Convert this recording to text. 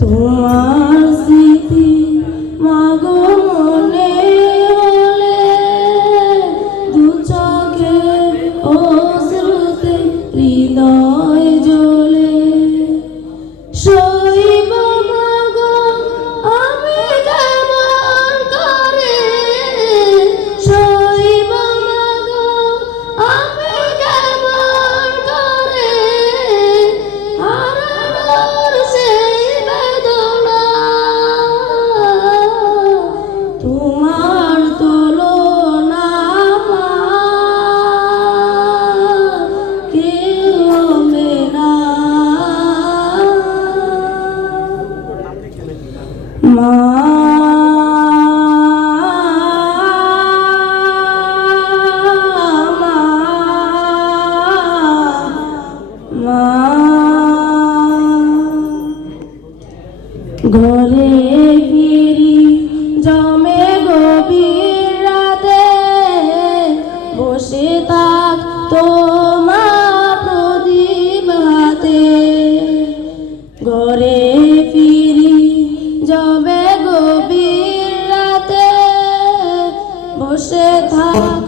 তোমার স্মৃতি মাগো মনে হলে দু চোখে অশ্রুতে হৃদয় জ্বলে শৈব মাগো আমি কেমন করে শৈব মাগো আমি কেমন করে হারানোর সেই বেদনা তোমার তুলনা কেউ হবে না মা ঘরে ফিরি জমে গভীর রাতে বসে থাক তোমার প্রদীপ হাতে ঘরে ফিরি জমে গভীর রাতে বসে থাক